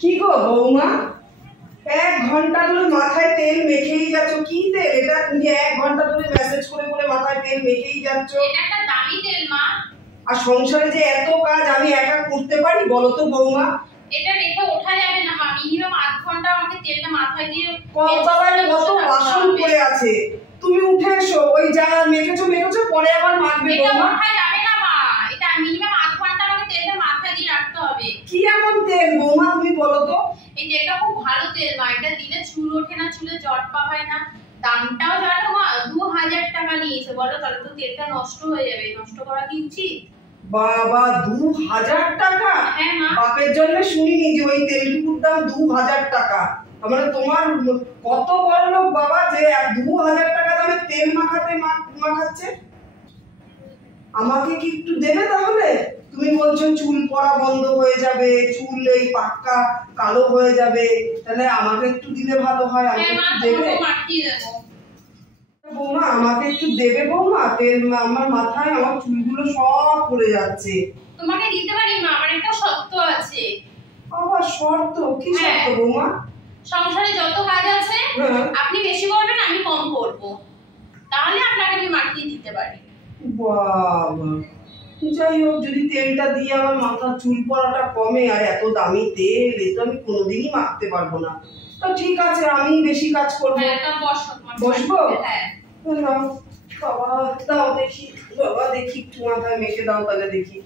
কি গো বৌমা, 1 ঘন্টা ধরে মাথায় তেল মেখেই যাচ্ছ। কি তেল এটা? তুমি 1 ঘন্টা ধরে মেসেজ করে করে মাথায় তেল মেখেই যাচ্ছ। এটা একটা দামি তেল মা। আর সংসারে যে এত কাজ আমি একা করতে পারি বলো তো বৌমা? এটা রেখে ওঠা যাবে না মা, মিনিমাম 8 ঘন্টা আমাকে তেলটা মাথায় দিয়ে কত বাসন পড়ে আছে, তুমি উঠে এসো। ওই যা মেখেছো পরে আবার মাখবে এটা বৌমা। ওঠা যাবে না মা, এটা মিনিমাম 8 ঘন্টা আমাকে তেলটা মাথায় দিয়ে রাখতে হবে। কি এমন তেল বৌমা তুমি বলো তো? এই তেলটা খুব ভালো তেল মা, এটা দিলে চুল ওঠে না, চুলে জট পাকায় না। দামটাও জানো মা, 2000 টাকা নিয়েছে। বলো তাহলে তো তেলটা নষ্ট হয়ে যাবে, নষ্ট করা কি উচিত? বাবা 2000 টাকা? হ্যাঁ মা। বাপের জন্য শুনিনি যে ওই তেলটুকুর দাম 2000 টাকা। মানে তোমার কত বড় লোক বাবা যে 2000 টাকা দামে তেল মাখাচ্ছে। আমাকে কি একটু দেবে তাহলে? তুমি বলছো চুল পড়া বন্ধ হয়ে যাবে, চুল এই পাক্কা কালো হয়ে যাবে, তাহলে আমাকে একটু দিলে ভালো হয়। হ্যাঁ মা, দেবে মাখিয়ে দেবো। বৌমা, আমাকে একটু দেবে বৌমা তেল? আমার মাথায় আমার চুলগুলো সব পড়ে যাচ্ছে। তোমাকে দিতে পারি মা, আমার একটা শর্ত আছে। আবার শর্ত? কি শর্ত বৌমা? সংসারে যত কাজ আছে আপনি বেশি করবেন, আমি কম করব, তাহলে আপনাকে আমি মাখিয়ে দিতে পারি। বাবা, যাই হোক, যদি তেলটা দিয়ে আমার মাথার চুল পড়াটা কমে। আর এত দামি তেল, এ তো আমি কোনোদিনই মাখতে পারবো না। তো ঠিক আছে, আমি বেশি কাজ করবো। বসবো? হ্যাঁ। বাবা দাও দেখি, বাবা দেখি একটু মাথায় মেখে দাও, তাহলে দেখি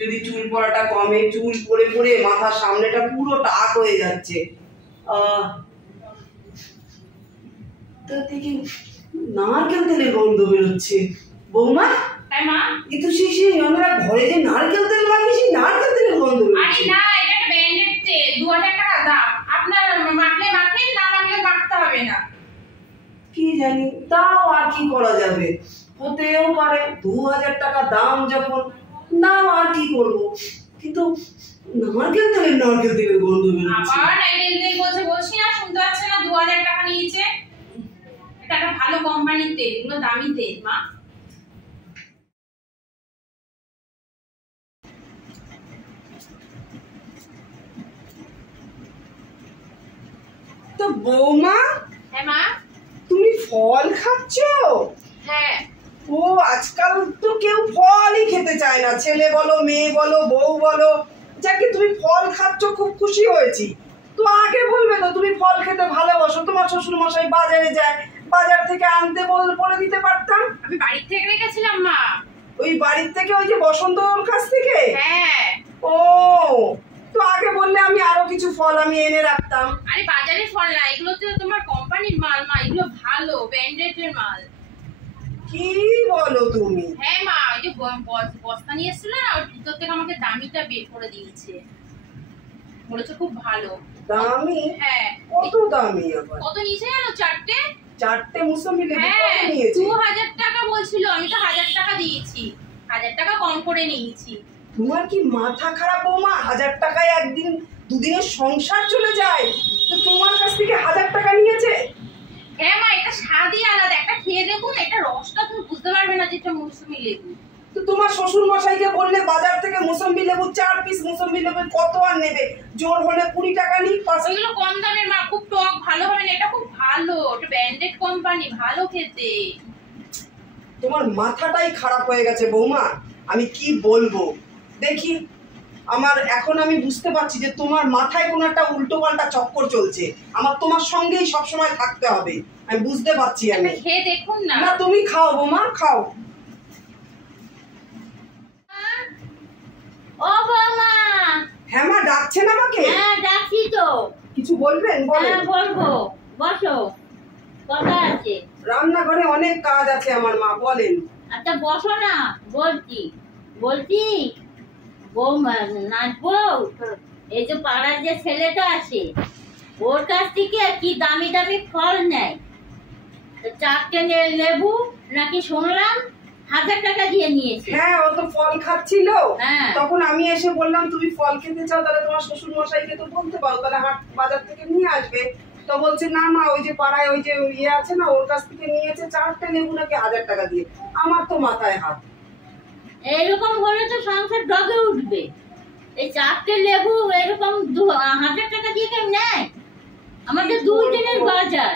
যদি চুল পড়াটা কমে। চুল পড়ে পড়ে মাথার সামনেটা পুরো টাক হয়ে যাচ্ছে। তা দেখি নারকেল তেলের গন্ধ বেরোচ্ছে। বৌমা, হ্যাঁ মা। কিন্তু সেই আমরা ঘরে যে নারকেল তেল মাখি, সেই নারকেল তেলের গন্ধ আরে না, এটা একটা ব্র্যান্ডেড তেল, 2000 টাকা দাম। আপনার মাখলে মাখেন, না মাখলে মাখতে হবে না। কি জানি, তাও আর কি করা যাবে, হতেও পারে। 2000 টাকা দাম যখন, দাম আর কি করব। কিন্তু নারকেল তেলের গন্ধ বেরোচ্ছে। আবার নারকেল তেল বলছি না, শুনতে পাচ্ছেন না? 2000 টাকা নিয়েছে। এটা একটা ভালো কোম্পানির তেল, এগুলো দামি তেল মা। তো বৌমা, হ্যাঁ মা। তুমি ফল খাচ্ছো? হ্যাঁ। ও, আজকাল তো কেউ ফলই খেতে চায় না, ছেলে বলো, মেয়ে বলো, বউ বলো। যাকে তুমি ফল খাচ্ছো, খুব খুশি হয়েছি। তো আগে বলবে তো তুমি ফল খেতে ভালোবাসো। তোমার শ্বশুর মশাই বাজারে যায়, বাজার থেকে আনতে বলে দিতে পারতাম। আমি বাড়ি থেকে রেখেছিলাম মা। ওই বাড়ির থেকে, ওই যে বসন্তর কাছ থেকে? হ্যাঁ। ও, তো আগে বললে আমি আরো কিছু ফল আমি এনে রাখতাম। আরে বাজারে ফল না, এগুলো তো তোমার কোম্পানির মাল মা, এগুলো ভালো ব্র্যান্ডেড মাল। কি বলো তুমি? হ্যাঁ মা, ওই যে বস্তা নিয়ে এসেছিল না, ওর ভিতর থেকে আমাকে দামিটা বের করে দিয়েছে, বলেছে খুব ভালো। দামি? হ্যাঁ। কত দামি আবার? কত নিয়েছে জানো? চারটে মুসম্বি লেবু হ্যাঁ, কত নিয়েছে? 2000 টাকা বলছিল, আমি তো 1000 টাকা দিয়েছি, 1000 টাকা কম করে নিয়েছি। তোমার কি মাথা খারাপ বৌমা? 1000 টাকায় একদিন দুদিনের সংসার চলে যায়, তো তোমার কাছ থেকে 1000 টাকা নিয়েছে? হ্যাঁ মা, এটা স্বাদই আলাদা, একটা খেয়ে দেখুন, এটা রসটা তুমি বুঝতে পারবে না যে এটা মৌসুমী লেবু। তো তোমার শ্বশুর মশাইকে বললে বাজার থেকে মুসম্বি লেবু 4 পিস মুসম্বি লেবু কত আর নেবে? জোর হলে 20 টাকা নিক। ওইগুলো কম দামের মা, খুব টক, ভালো হবে না। এটা খুব ভালো, এটা ব্র্যান্ডেড কোম্পানি, ভালো খেতে। তোমার মাথাটাই খারাপ হয়ে গেছে বৌমা, আমি কি বলবো। দেখি, এখন আমি বুঝতে পারছি যে তোমার মাথায় কোনো একটা উল্টো পাল্টা চক্কর চলছে। আমার তোমার সঙ্গেই সবসময় থাকতে হবে, আমি বুঝতে পারছি। আমি খেয়ে দেখুন না। না, তুমি খাও বৌমা, খাও। ও বৌমা। হ্যাঁ মা, ডাকছেন আমাকে? হ্যাঁ ডাকছি তো। কিছু বলবেন? বলেন। হ্যাঁ বলবো, বসো, কথা আছে। রান্নাঘরে অনেক কাজ আছে আমার মা, বলেন। আচ্ছা বসো না, বলছি বৌমা, নাচবো। এই যে পাড়ার যে ছেলেটা আছে, ওর কাছ থেকে কি দামি দামি ফল নেয়। 4টে লেবু নাকি শুনলাম 1000 টাকা দিয়ে নিয়েছে। হ্যাঁ, ও তো ফল খাচ্ছিল। হ্যাঁ। তখন আমি এসে বললাম তুমি ফল খেতে চাও, তাহলে তোমার শ্বশুর মশাইকে তো বলতে পারো, তাহলে বাজার থেকে নিয়ে আসবে। তো বলছে না মা, ওই যে পাড়ায় ওই যে ইয়ে আছে না, ওর কাছ থেকে নিয়েছে 4টে লেবু নাকি 1000 টাকা দিয়ে। আমার তো মাথায় হাত। এরকম হলে তো সংসার ডগে উঠবে। এই 4টে লেবু এরকম 1000 টাকা দিয়ে কেউ নেয়? আমাদের 2 দিনের বাজার।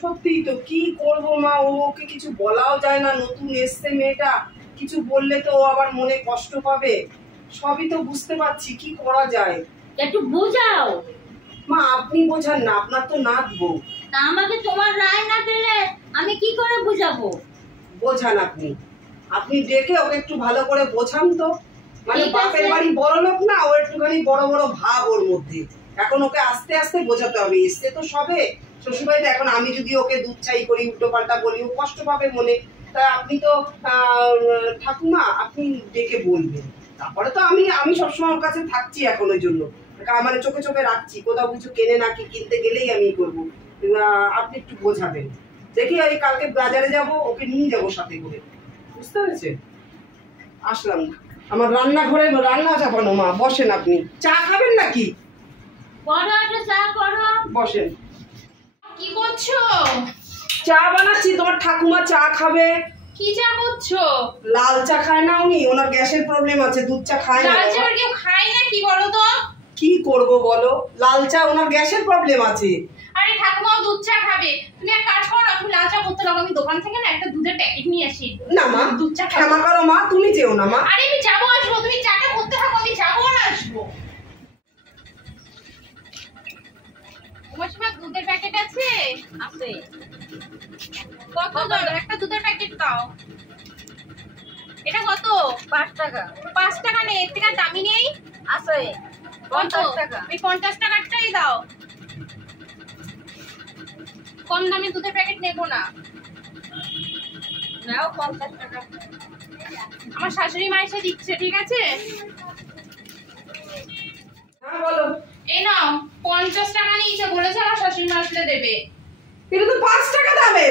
সত্যিই তো, কি করব মা, ওকে কিছু বলাও যায় না, নতুন এসছে মেয়েটা, কিছু বললে তো ও আবার মনে কষ্ট পাবে। সবই তো বুঝতে পারছি, কি করা যায়। একটু বোঝাও। মা আপনি বোঝান না, আপনার তো নাত বউ। তা আমাকে তোমার রায় না পেলে আমি কি করে বুঝাবো? বোঝান আপনি, আপনি ডেকে ওকে একটু ভালো করে বোঝান তো। মানে ঠিক আছে। বাপের বাড়ি বড় লোক না, ও একটুখানি বড় বড় ভাব ওর মধ্যে। এখন ওকে আস্তে আস্তে বোঝাতে হবে, এসছে তো সবে শ্বশুরবাড়িতে। এখন আমি যদি ওকে দুধ চাই করি, উল্টো পাল্টা বলি, ও কষ্ট পাবে মনে। তা আপনি তো ঠাকুমা আপনি ডেকে বলবেন, তারপরে তো আমি সবসময় ওর কাছে থাকছি এখন ওই জন্য, মানে চোখে চোখে রাখছি, কোথাও কিছু কেনে নাকি কিনতে গেলেই আমি করবো। আপনি একটু বোঝাবেন। দেখি ওই কালকে বাজারে যাব, ওকে নিয়ে যাবো সাথে করে, বুঝতে পেরেছে? আসলাম, আমার রান্নাঘরে রান্না চাপানো। মা বসেন, আপনি চা খাবেন নাকি? করো একটা চা করো। বসেন। কি করছো? চা বানাচ্ছি, তোমার ঠাকুমা চা খাবে। কি চা করছো? লাল চা খায় না উনি, ওনার গ্যাসের প্রবলেম আছে, দুধ চা খায় না। লাল চা আর কেউ খায় না কি বলো তো? কি করব বলো, লাল চা, ওনার গ্যাসের প্রবলেম আছে। আরে ঠাকুমাও দুধ চা খাবে, তুমি এক কাজ করো না, তুমি লাল চা করতে লাগো, আমি দোকান থেকে না একটা দুধের প্যাকেট নিয়ে আসি। না মা, দুধ চা ক্ষমা করো মা, তুমি যেও না মা। আরে আমি যাবো আসবো, তুমি চাটা করতে থাকো, আমি যাবো আর আসবো। তোমার সময় দুধের প্যাকেট আছে? আছে। কত দাও? একটা দুধের প্যাকেট দাও। এটা কত? 5 টাকা। 5 টাকা নেই, এর থেকে আর দামি নেই? আছে। কত? 50 টাকা। এই 50 টাকারটাই দাও। কম দামি দুধের প্যাকেট নেবো না। নাও 50 টাকা। আমার শাশুড়ি মা এসে দিচ্ছে, ঠিক আছে? হ্যাঁ বলো। এই নাও 50 টাকা নিয়েছে, বলেছে আমার শাশুড়ি মা আসলে দেবে। এটা তো 5 টাকা দামে।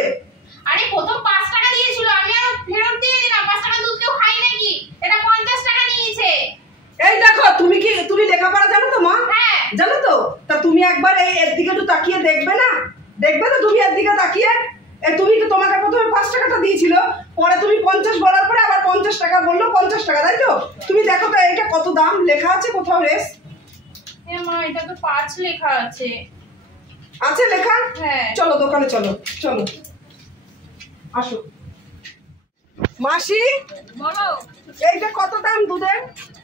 আরে প্রথম 5 টাকা দিয়েছিল, আমি আর ফেরত দিয়ে দিলাম। 5 টাকা দুধ কেউ খাই নাকি? এটা 50 টাকা নিয়েছে। এই দেখো, তুমি লেখাপড়া জানো তো মা? হ্যাঁ। জানো তো? তা তুমি একবার এর দিকে একটু তাকিয়ে দেখবে না? দেখবে তো তুমি এর দিকে তাকিয়ে? তুমি তোমাকে প্রথমে 5 টাকাটা দিয়েছিল, পরে তুমি 50 বলার পরে আবার 50 টাকা বললো, 50 টাকা, তাই তো? তুমি দেখো তো এটা কত দাম লেখা আছে কোথাও রেস? হ্যাঁ মা, এটা তো 5 লেখা আছে। আছে লেখা? হ্যাঁ। চলো দোকানে, চলো চলো, আসো। মাসি বলো। এইটা কত দাম দুধের?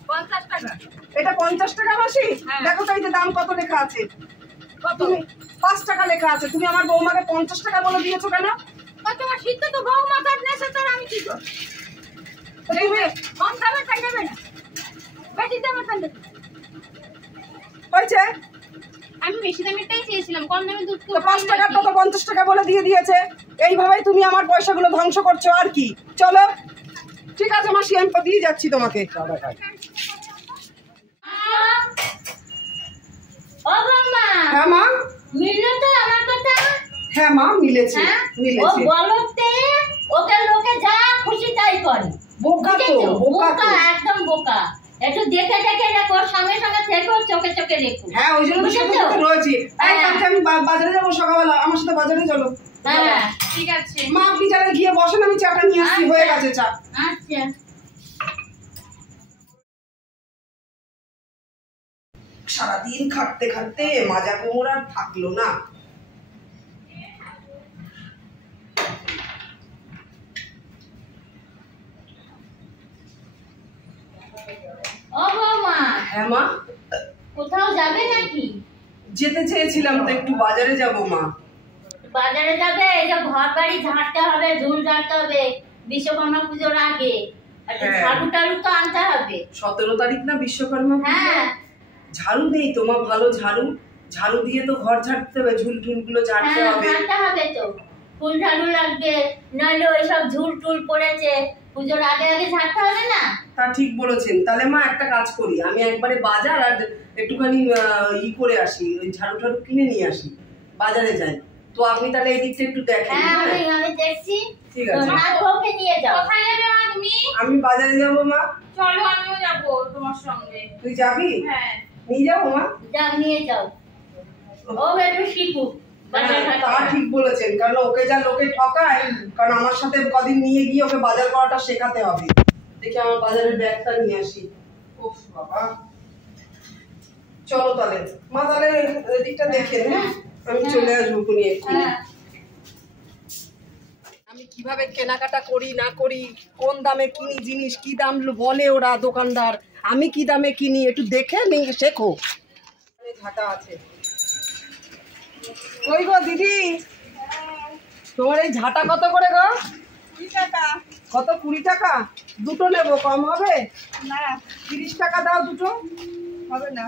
50 টাকা। এটা 50 টাকা মাসি? হ্যাঁ। দেখো তো এই যে দাম কত লেখা আছে। কত? তুমি 5 টাকা লেখা আছে, তুমি আমার বৌমাকে 50 টাকা বলে দিয়েছো কেন? তোমার শীত তো বৌমা কাট নেছে, তোর আমি কি করব? তুমি কম খাবে তাই নেবে না, বেশি দামে ফেলবে। হয়েছে আমি বেশি দামেরটাই চেয়েছিলাম, কম দামে দুধ তো 5 টাকার তো 50 টাকা বলে দিয়েছে। এইভাবেই তুমি আমার পয়সাগুলো ধ্বংস করছো আর কি। চলো ঠিক আছে মাসি, আমি দিয়ে যাচ্ছি তোমাকে। ও বৌমা, হ্যাঁ মা। মিললো তো আমার কথা? হ্যাঁ মা, মিলেছে হ্যাঁ? ও মিলেছে। বলতে ওকে লোকে যা খুশি তাই করে। বোকা তো, বুঝেছো? বোকা তো। বোকা, একদম বোকা। একটু দেখে দেখে রেখো, সঙ্গে সঙ্গে থেকো, চোখে চোখে রেখো। হ্যাঁ ওই জন্য তো সাথে বুঝেছো? সাথে রয়েছি। হ্যাঁ। কালকে আমি বাজারে যাবো সকালবেলা, আমার সাথে বাজারে চলো। হ্যাঁ, ঠিক আছে। মা আপনি যারা গিয়ে বসেন, আমি চাটা নিয়ে আসছি, আচ্ছা। হয়ে গেছে চা। আচ্ছা। সারাদিন খাটতে খাটতে মাজা কোমর আর থাকলো না। ও বৌমা, হ্যাঁ মা, কোথাও যাবে নাকি? যেতে চেয়েছিলাম তো, একটু বাজারে যাব মা। বাজারে যাবে? এই যে ঘর বাড়ি ঝাড়তে হবে, ঝুল ঝাড়তে হবে বিশ্বকর্মা পুজোর আগে। একটা হ্যাঁ। ঝাড়ু টাড়ু তো আনতে হবে। 17 তারিখ না বিশ্বকর্মা পুজো? হ্যাঁ ঝাড়ু নেই তো মা, ভালো ঝাড়ু দিয়ে তো ঘর ঝাড়তে হবে, ঝুল টুল গুলো ঝাড়তে হ্যাঁ, হবে। ঝাড়তে হবে তো। ফুল ঝাড়ু লাগবে, নইলে ওইসব ঝুল টুল পড়েছে, পুজোর আগে আগে ঝাড়তে হবে না? তা ঠিক বলেছেন। তাহলে মা একটা কাজ করি, আমি একবারে বাজার আর একটুখানি করে আসি, ওই ঝাড়ু ঠাড়ু কিনে নিয়ে আসি, বাজারে যাই। তো আপনি তাহলে এই দিকটা একটু দেখেন। হ্যাঁ, হ্যাঁ? আমি দেখছি। ঠিক আছে। না বউকে নিয়ে যাও। কোথায় যাবে মা তুমি? আমি বাজারে যাবো মা। চলো আমিও যাবো তোমার সঙ্গে। তুই যাবি? হ্যাঁ। নিয়ে যাবো মা। যাও, নিয়ে যাও। ও একটু শিখুক বাজার হ্যাঁ, ঘাট তা করা। ঠিক বলেছেন, কারণ ওকে যা লোকে ঠকায়, কারণ আমার সাথে কদিন নিয়ে গিয়ে ওকে বাজার করাটা শেখাতে হবে। দেখি আমার বাজারের ব্যাগটা নিয়ে আসি। ওফ বাবা, চলো তাহলে মা, তাহলে দিকটা দেখে হ্যাঁ, আমি চলে আসবো কোনি এক্ষুনি। হ্যাঁ আমি কিভাবে কেনাকাটা করি না করি, কোন দামে কিনি জিনিস, কি দাম বলে ওরা দোকানদার, আমি কি দামে কিনি একটু দেখে শেখো। ঝাঁটা আছে কই গো দিদি, তোমার এই ঝাঁটা কত করে গো? 20 টাকা। কত? 20 টাকা? দুটো নেবো, কম হবে না 30 টাকা দাও দুটো। হবে না।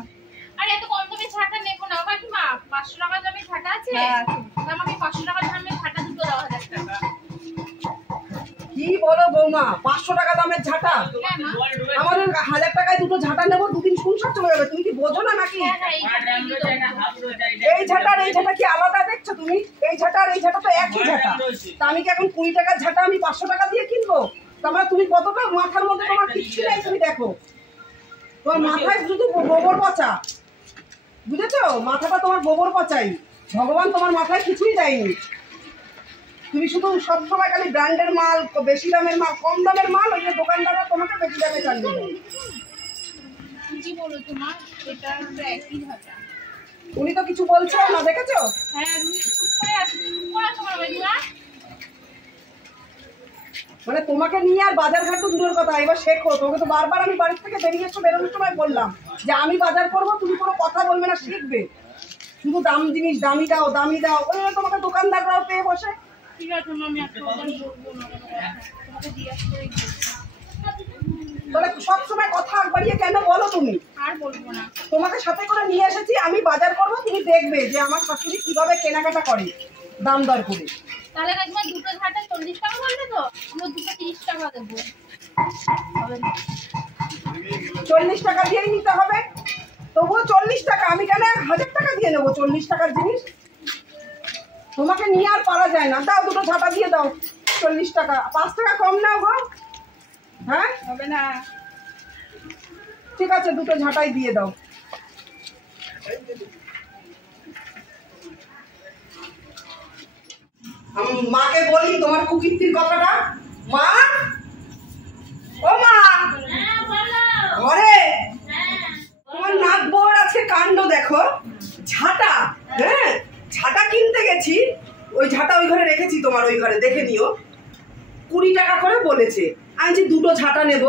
আরে এত কম দামে ঝাঁটা নেবো না কাকিমা, 500 টাকা দামে ঝাঁটা আছে। আমাকে 500 টাকা দামে ঝাঁটা দুটো দাও, 1000 টাকা। কি বলো বৌমা, 500 টাকা দামের ঝাঁটা? হ্যাঁ মা। আমাদের 1000 টাকায় দুটো ঝাঁটা নেবো, দুদিন সংসার চলে যাবে। তুমি কি বোঝো না নাকি? এই ঝাঁটা আর এই ঝাঁটা কি আলাদা দেখছো তুমি? এই ঝাঁটা আর এই ঝাঁটা তো একই ঝাঁটা। তা আমি কি এখন 20 টাকার ঝাঁটা আমি 500 টাকা দিয়ে কিনবো? তারপরে তুমি কতটা মাথার মধ্যে তোমার কিচ্ছু নেই, তুমি দেখো তোমার মাথায় শুধু গোবর পচা, বুঝেছো? মাথাটা তোমার গোবর পচাই, ভগবান তোমার মাথায় কিছুই দেয়নি। তুমি শুধু সবসময় খালি ব্র্যান্ডের মাল, বেশি দামের মাল, কম দামের মাল, ওই যে দোকানদাররা তোমাকে বেশি দামে চালিয়ে দেয়। কি বলো তোমার, এটা একই ঝাঁটা। উনি তো কিছু বলছো না, দেখেছো? হ্যাঁ তুমি চুপ করে আছো, চুপ করে আছো আমার বাড়িমা। মানে তোমাকে নিয়ে আর বাজার ঘাট তো দূরের কথা, এবার শেখো। তোমাকে তো বারবার আমি বাড়ির থেকে বেরোনোর সময় বললাম যে আমি বাজার করবো, তুমি কোনো কথা বলবে না, শিখবে। শুধু দাম জিনিস দামি দাও দামি দাও, ওই তোমাকে দোকানদাররাও পেয়ে বসে। ঠিক আছে আমি একটা কথা বলবো না, তোমাকে জিজ্ঞাসা করেই বলবো। তাহলে সবসময় কথা বাড়িয়ে কেন বলো তুমি? আর বলবো না। তোমাকে সাথে করে নিয়ে এসেছি, আমি বাজার করবো, তুমি দেখবে যে আমার শাশুড়ি কিভাবে কেনাকাটা করে দাম দর করে। তাহলে কাকিমা দুটো ঝাঁটা 40 টাকা বলবে তো, আমরা দুটো 30 টাকা দেবো। হবে না। 40 টাকা দিয়েই নিতে হবে, তবুও 40 টাকা। আমি কেন 1000 টাকা দিয়ে নেবো 40 টাকার জিনিস? তোমাকে নিয়ে আর পারা যায় না। দাও দুটো ঝাঁটা দিয়ে দাও, 40 টাকা। 5 টাকা কম নাও গো। হ্যাঁ হবে না। ঠিক আছে, দুটো ঝাঁটাই দিয়ে দাও। আমি মাকে বলি তোমার কুকীর্তির কথাটা। মা, ও মা, হ্যাঁ বলো। ঘরে হ্যাঁ তোমার নাক বউয়ের আছে কাণ্ড দেখো। ঝাঁটা, হ্যাঁ ঝাঁটা কিনতে গেছি, ওই ঝাঁটা ওই ঘরে রেখেছি, তোমার ওই ঘরে দেখে নিও। 20 টাকা করে বলেছে, আমি যে দুটো ঝাঁটা নেব,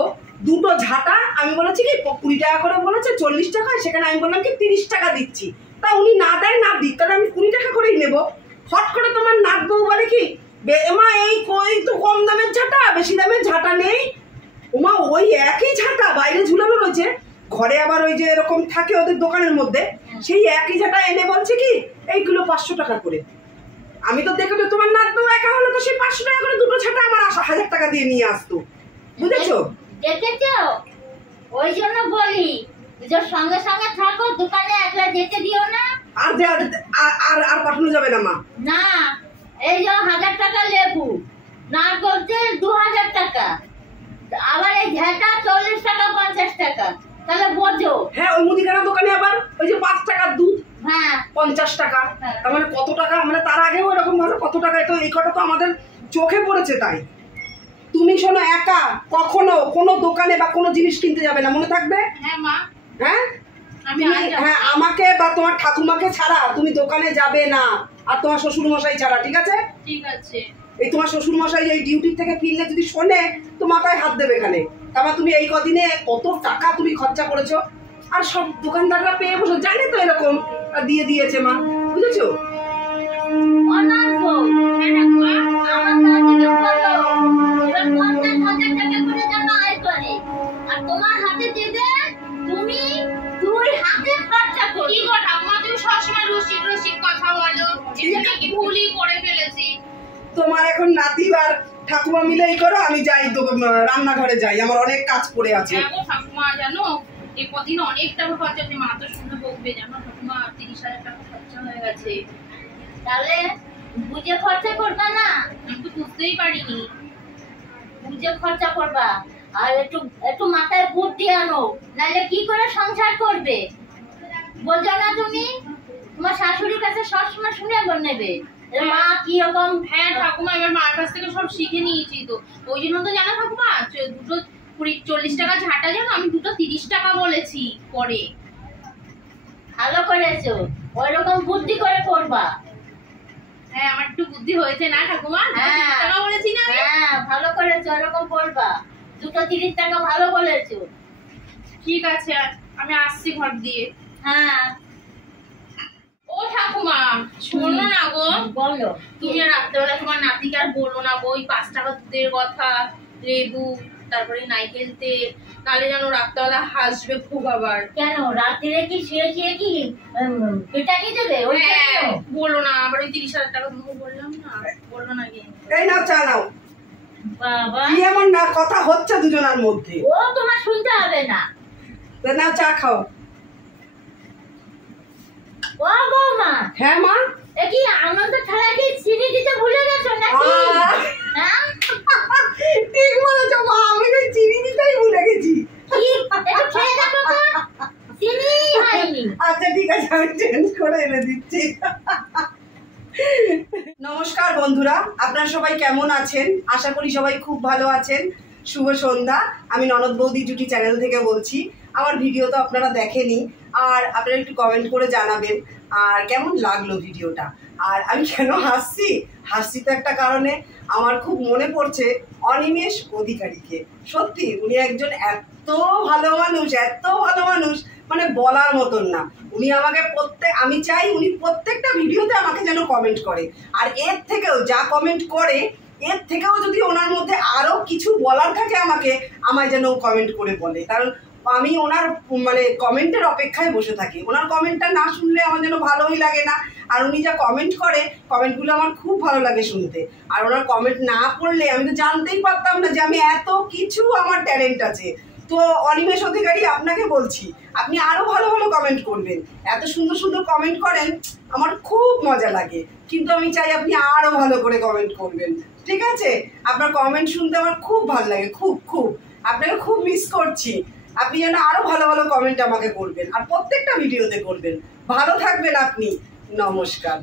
দুটো ঝাঁটা আমি বলেছি কি 20 টাকা করে বলেছে, 40 টাকা, সেখানে আমি বললাম কি 30 টাকা দিচ্ছি। তা উনি না দেয় না দিক, তাহলে আমি 20 টাকা করেই নেবো। হট করে তোমার নাক বউ বলে কি, মা এই কই তো কম দামের ঝাঁটা, বেশি দামের ঝাঁটা নেই। ওমা ওই একই ঝাঁটা বাইরে ঝুলানো রয়েছে, ঘরে আবার ওই যে এরকম থাকে ওদের দোকানের মধ্যে, সেই একই ঝাঁটা এনে বলছে কি এইগুলো 500 টাকা করে। আমি তো দেখো তোমার নাক বউ একা হলে তো সেই 500 টাকা করে দুটো ঝাঁটা আমার 1000 টাকা দিয়ে নিয়ে আসতো, বুঝেছো? দেখেছো, ওই জন্য বলি যে সঙ্গে সঙ্গে থাকো, দোকানে একলা যেতে দিও না। আর আর আর পাঠানো যাবে না মা। না, এই যে 1000 টাকা লেবু, নারকল তেল 2000 টাকা, আবার এই ঝাঁটা 40 টাকা 50 টাকা, তাহলে বোঝো। হ্যাঁ ওই মুদিখানা দোকানে আবার ওই যে 5 টাকার দুধ হ্যাঁ 50 টাকা, তার মানে কত টাকা, মানে তার আগেও এরকম ভাবে কত টাকা, তো এই কটা তো আমাদের চোখে পড়েছে। তাই তুমি শোনো, একা কখনো কোনো দোকানে বা কোনো জিনিস কিনতে যাবে না, মনে থাকবে? হ্যাঁ মা। হ্যাঁ আমি আজ যাব। হ্যাঁ আমাকে বা তোমার ঠাকুমাকে ছাড়া তুমি দোকানে যাবে না, আর তোমার শ্বশুর মশাই ছাড়া, ঠিক আছে? ঠিক আছে। এই তোমার শ্বশুর মশাই এই ডিউটি থেকে ফিরলে যদি শোনে তো মাথায় হাত দেবে এখানে। তারপর তুমি এই কদিনে কত টাকা তুমি খরচা করেছো, আর সব দোকানদাররা পেয়ে বসে জানে তো এরকম, আর দিয়ে দিয়েছে মা, বুঝেছো? অনার বউ, হ্যাঁ ঠাকুমা। আমার দাদিকে বলো, এবার 50,000 টাকা করে যেন আয় করে, আর তোমার হাতে দেবে, তুমি 2 হাতে খরচা করো। কি গো ঠাকুমা, তুমি সবসময় রসিক রসিক কথা বলো, এটা কি ভুলই করে ফেলেছি। তোমার এখন নাতি আর ঠাকুমা মিলেই করো, আমি যাই রান্নাঘরে যাই, আমার অনেক কাজ পড়ে আছে। হ্যাঁ গো ঠাকুমা, জানো এই কদিন অনেক টাকা খরচা, তুমি মা তো শুনে বকবে, জানো ঠাকুমা 30,000 টাকা খরচা হয়ে গেছে। তাহলে বুঝে খরচা করবা না, আমি তো বুঝতেই পারিনি। বুঝে খরচা করবা, আর একটু একটু মাথায় বুদ্ধি আনো, নাহলে কি করে সংসার করবে? বলছো না তুমি তোমার শাশুড়ির কাছে সবসময় শুনে নেবে মা কি রকম। হ্যাঁ ঠাকুমা, এবার মার কাছ থেকে সব শিখে নিয়েছি তো, ওই জন্য তো জানো ঠাকুমা, দুটো 40 টাকা ঝাঁটা, জানো আমি দুটো 30 টাকা বলেছি পরে। ভালো করেছো, ওইরকম বুদ্ধি করে পড়বা। হ্যাঁ আমার একটু বুদ্ধি হয়েছে না ঠাকুমা? হ্যাঁ। টাকা বলেছি না আমি? হ্যাঁ ভালো করেছো, ওইরকম পড়বা। 230 টাকা ভালো বলেছো। ঠিক আছে আমি আসছি ঘর দিয়ে। হ্যাঁ ও ঠাকুমা শোনো না গো, বলো। তুমি আর রাত্রেবেলা তোমার নাতিকে আর বলো না গো ওই 5 টাকা দুধের কথা, লেবু, তারপরে নাইকেল তেল, নাহলে যেন রাত্রেবেলা হাসবে খুব আবার। কেন রাত্রিরে কি শুয়ে শুয়ে কি পেটানি দেবে? ওই হ্যাঁ বলো না আবার ওই 30,000 টাকা দেবো বললাম না, বললো না কি? এই নাও চা নাও। বাবা, কি এমন না কথা হচ্ছে দুজনের মধ্যে? ও তোমার শুনতে হবে না। তা নাও চা খাও। ও বৌমা, হ্যাঁ মা। এ কি আনন্দ ঠালা কি চিনি দিতে ভুলে গেছো নাকি? হ্যাঁ ঠিক বলেছো মা, আমি তো চিনি দিতেই ভুলে গেছি। কি একটু খেয়ে দেখো তো, চিনি হয়নি। আচ্ছা ঠিক আছে, আমি চেঞ্জ করে এনে দিচ্ছি। নমস্কার বন্ধুরা, আপনারা সবাই কেমন আছেন? আশা করি সবাই খুব ভালো আছেন। শুভ সন্ধ্যা। আমি ননদ বৌদি জুটি চ্যানেল থেকে বলছি। আমার ভিডিও তো আপনারা দেখেনি, আর আপনারা একটু কমেন্ট করে জানাবেন আর কেমন লাগলো ভিডিওটা। আর আমি কেন হাসছি তো একটা কারণে। আমার খুব মনে পড়ছে অনিমেষ অধিকারীকে। সত্যি উনি একজন এত ভালো মানুষ, মানে বলার মতন না। উনি আমাকে আমি চাই উনি প্রত্যেকটা ভিডিওতে আমাকে যেন কমেন্ট করে, আর এর থেকেও যা কমেন্ট করে এর থেকেও যদি ওনার মধ্যে আরো কিছু বলার থাকে আমায় যেন কমেন্ট করে বলে। কারণ আমি ওনার মানে কমেন্টের অপেক্ষায় বসে থাকি। ওনার কমেন্টটা না শুনলে আমার যেন ভালোই লাগে না। আর উনি যা কমেন্ট করে, কমেন্টগুলো আমার খুব ভালো লাগে শুনতে। আর ওনার কমেন্ট না পড়লে আমি তো জানতেই পারতাম না যে আমি এত কিছু আমার ট্যালেন্ট আছে। তো অনিমেষ অধিকারী, আপনাকে বলছি আপনি আরো ভালো ভালো কমেন্ট করবেন। এত সুন্দর সুন্দর কমেন্ট করেন, আমার খুব মজা লাগে। কিন্তু আমি চাই আপনি আরো ভালো করে কমেন্ট করবেন, ঠিক আছে? আপনার কমেন্ট শুনতে আমার খুব ভালো লাগে, খুব আপনাকে খুব মিস করছি। আপনি যেন আরো ভালো ভালো কমেন্ট আমাকে করবেন, আর প্রত্যেকটা ভিডিওতে করবেন। ভালো থাকবেন আপনি। নমস্কার।